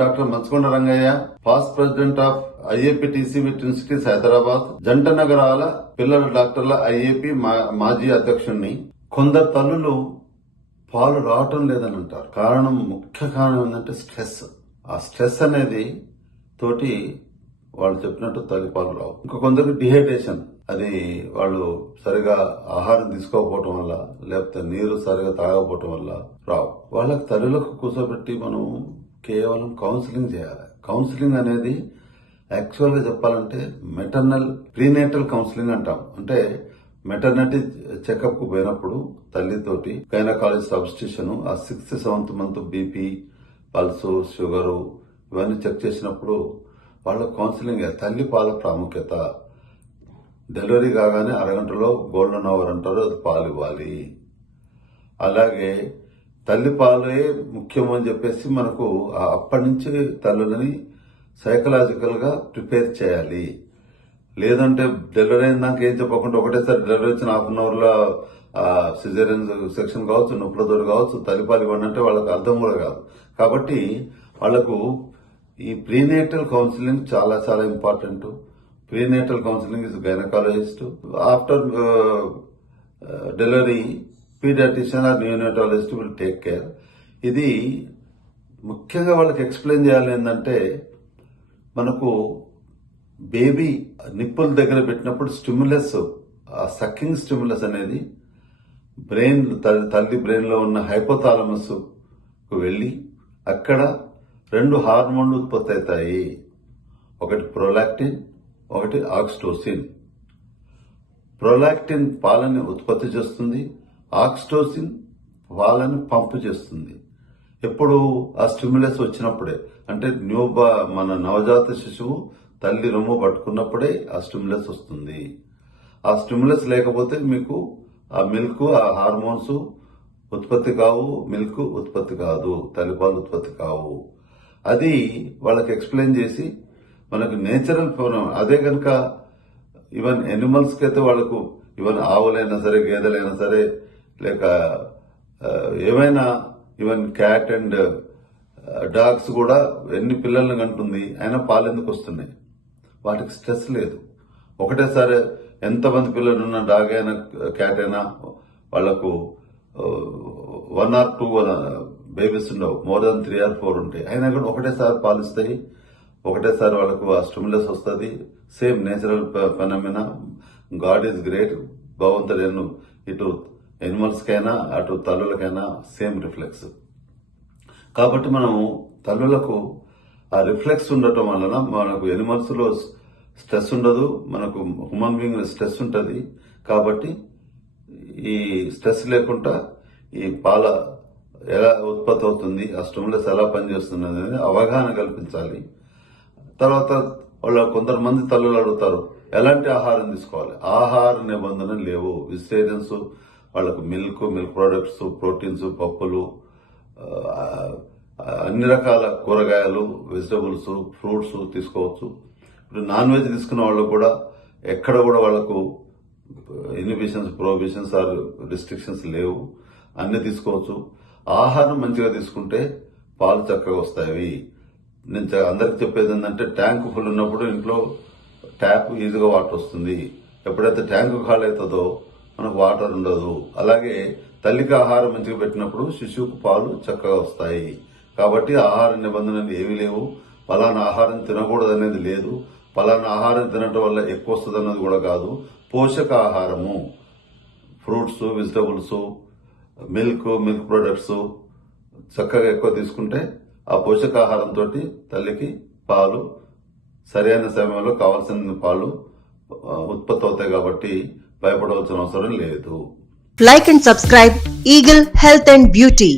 Doctor Manchukonda Rangaiah, past president of IAPTC with institutes Hyderabad, జంట నగరాల పిల్లల డాక్టర్ల ఐఏపీ మాజీ అధ్యక్షుడిని. కొందరు తల్లులు పాలు రావటం లేదని అంటారు. ముఖ్య కారణం ఏంటంటే స్ట్రెస్. ఆ స్ట్రెస్ అనేది తోటి వాళ్ళు చెప్పినట్టు తల్లిపాలు రావు. ఇంకా కొందరికి డిహైడ్రేషన్, అది వాళ్ళు సరిగా ఆహారం తీసుకోకపోవటం వల్ల, లేకపోతే నీరు సరిగా తాగకపోవటం వల్ల రావు. వాళ్ళకి తల్లులకు కూర్చోబెట్టి మనం కేవలం కౌన్సిలింగ్ చేయాలి. కౌన్సిలింగ్ అనేది యాక్చువల్ గా చెప్పాలంటే మెటర్నల్ ప్రీనేటల్ కౌన్సిలింగ్ అంటాం. అంటే మెటర్నిటీ చెకప్ కు పోయినప్పుడు తల్లితోటి గైనకాలజిస్ట్ సబ్స్టిట్యూషన్, ఆ 6th 7th month BP, pulse, sugar ఇవన్నీ చెక్ చేసినప్పుడు వాళ్ళ కౌన్సిలింగ్. తల్లి పాల ప్రాముఖ్యత, డెలివరీ కాగానే అరగంటలో గోల్డెన్ అవర్ అంటారు, అది పాలు ఇవ్వాలి. అలాగే తల్లి పాలే ముఖ్యం అని చెప్పేసి మనకు అప్పటి నుంచి తల్లులని సైకలాజికల్ గా ప్రిపేర్ చేయాలి. లేదంటే డెలివరీ అయినాక ఏం చెప్పకుండా ఒకటేసారి డెలివరీ వచ్చిన హాఫ్ అన్ అవర్ లో సిజేరియన్ సెక్షన్ కావచ్చు, నొప్పులతో కావచ్చు, తల్లిపాలు ఇవ్వండి అంటే వాళ్ళకి అర్థం కూడా కాదు. కాబట్టి వాళ్లకు ఈ ప్రీనేటల్ కౌన్సిలింగ్ చాలా చాలా important. Prenatal counselling is gynaecologist. After delivery paediatrician or neonatologist will take care. ఇది ముఖ్యంగా వాళ్ళకి ఎక్స్ప్లెయిన్ చేయాలి. ఏంటంటే మనకు బేబీ నిప్పుల దగ్గర పెట్టినప్పుడు స్టిమ్యులస్, ఆ సక్కింగ్ స్టిమ్యులస్ అనేది బ్రెయిన్, తల్లి బ్రెయిన్ లో ఉన్న హైపోథాలమస్ కు వెళ్లి అక్కడ 2 హార్మోన్లు ఉత్పత్తి అవుతాయి. ఒకటి ప్రొలాక్టిన్, ఒకటి ఆక్సిటోసిన్. ప్రొలాక్టిన్ పాలని ఉత్పత్తి చేస్తుంది, ఆక్సిటోసిన్ పాలని పంపు చేస్తుంది. ఎప్పుడు ఆ స్టిమ్యులస్ వచ్చినప్పుడే, అంటే మన నవజాత శిశువు తల్లి రొమ్ము పట్టుకున్నప్పుడే ఆ స్టిమ్యులస్ వస్తుంది. ఆ స్టిమ్యులస్ లేకపోతే మీకు ఆ మిల్క్, ఆ హార్మోన్స్ ఉత్పత్తి కావు, మిల్క్ ఉత్పత్తి కాదు, తల్లిపాలు ఉత్పత్తి కావు. అది వాళ్ళకి ఎక్స్ప్లెయిన్ చేసి మనకు నేచురల్ ఫోనం. అదే కనుక ఈవెన్ ఎనిమల్స్ కి అయితే వాళ్ళకు ఈవెన్ ఆవులైనా సరే, గేదెలైనా సరే, లేక ఏమైనా ఈవెన్ క్యాట్ అండ్ డాగ్స్ కూడా ఎన్ని పిల్లల్ని కంటుంది, అయినా పాలు ఎందుకు వస్తున్నాయి? వాటికి స్ట్రెస్ లేదు. ఒకటేసారి ఎంతమంది పిల్లలున్న డాగ్ అయినా క్యాట్ అయినా వాళ్లకు 1 or 2 బేబీస్ ఉండవు, మోర్ దాన్ 3 or 4 ఉంటాయి. అయినా కూడా ఒకటేసారి పాలిస్తాయి, ఒకటేసారి వాళ్ళకు ఆ స్టిమ్యులస్ వస్తుంది. Same natural phenomena. God is great. భగవంతుడు ఇటు ఎనిమల్స్ కైనా అటు తల్లులకైనా సేమ్ రిఫ్లెక్స్. కాబట్టి మనం తల్లులకు ఆ రిఫ్లెక్స్ ఉండటం వలన మనకు ఎనిమల్స్ లో స్ట్రెస్ ఉండదు, మనకు హ్యూమన్ బీయింగ్ స్ట్రెస్ ఉంటది. కాబట్టి ఈ స్ట్రెస్ లేకుండా ఈ పాల ఎలా ఉత్పత్తి అవుతుంది, ఆ స్టిమ్యులస్ ఎలా పనిచేస్తుంది అనేది అవగాహన కల్పించాలి. తర్వాత కొందరు తల్లులు అడుగుతారు ఎలాంటి ఆహారం తీసుకోవాలి. ఆహార నిబంధనలు లేవు. వెజిటేరియన్స్ వాళ్ళకు మిల్క్ ప్రొడక్ట్స్, ప్రోటీన్స్, పప్పులు, అన్ని రకాల కూరగాయలు, వెజిటబుల్స్, ఫ్రూట్స్ తీసుకోవచ్చు. ఇప్పుడు నాన్ వెజ్ తీసుకున్న వాళ్ళకు కూడా ఎక్కడ కూడా వాళ్ళకు ఇన్హిబిషన్స్, ప్రొహిబిషన్స్ ఆర్ రిస్ట్రిక్షన్స్ లేవు. అన్ని తీసుకోవచ్చు. ఆహారం మంచిగా తీసుకుంటే పాలు చక్కగా వస్తాయి. నేను అందరికి చెప్పేది ఏంటంటే ట్యాంక్ ఫుల్ ఉన్నప్పుడు ఇంట్లో ట్యాప్ ఈజీగా వాటర్ వస్తుంది. ఎప్పుడైతే ట్యాంకు ఖాళీ అవుతుందో మనకు వాటర్ ఉండదు. అలాగే తల్లికి ఆహారం మంచిగా పెట్టినప్పుడు శిశువుకు పాలు చక్కగా వస్తాయి. కాబట్టి ఆహార నిబంధనలు ఏమీ లేవు. పలానా ఆహారం తినకూడదు అనేది లేదు. పలానా ఆహారం తినటం వల్ల ఎక్కువ వస్తుంది అన్నది కూడా కాదు. పోషక ఆహారము, ఫ్రూట్స్, వెజిటబుల్స్, మిల్క్ ప్రొడక్ట్స్ చక్కగా ఎక్కువ తీసుకుంటే ఆ పోషకాహారంతో తల్లికి పాలు సరైన సమయంలో కావాల్సిన పాలు ఉత్పత్తి అవుతాయి. కాబట్టి భయపడవలసిన అవసరం లేదు. Like and subscribe Eagle Health and Beauty.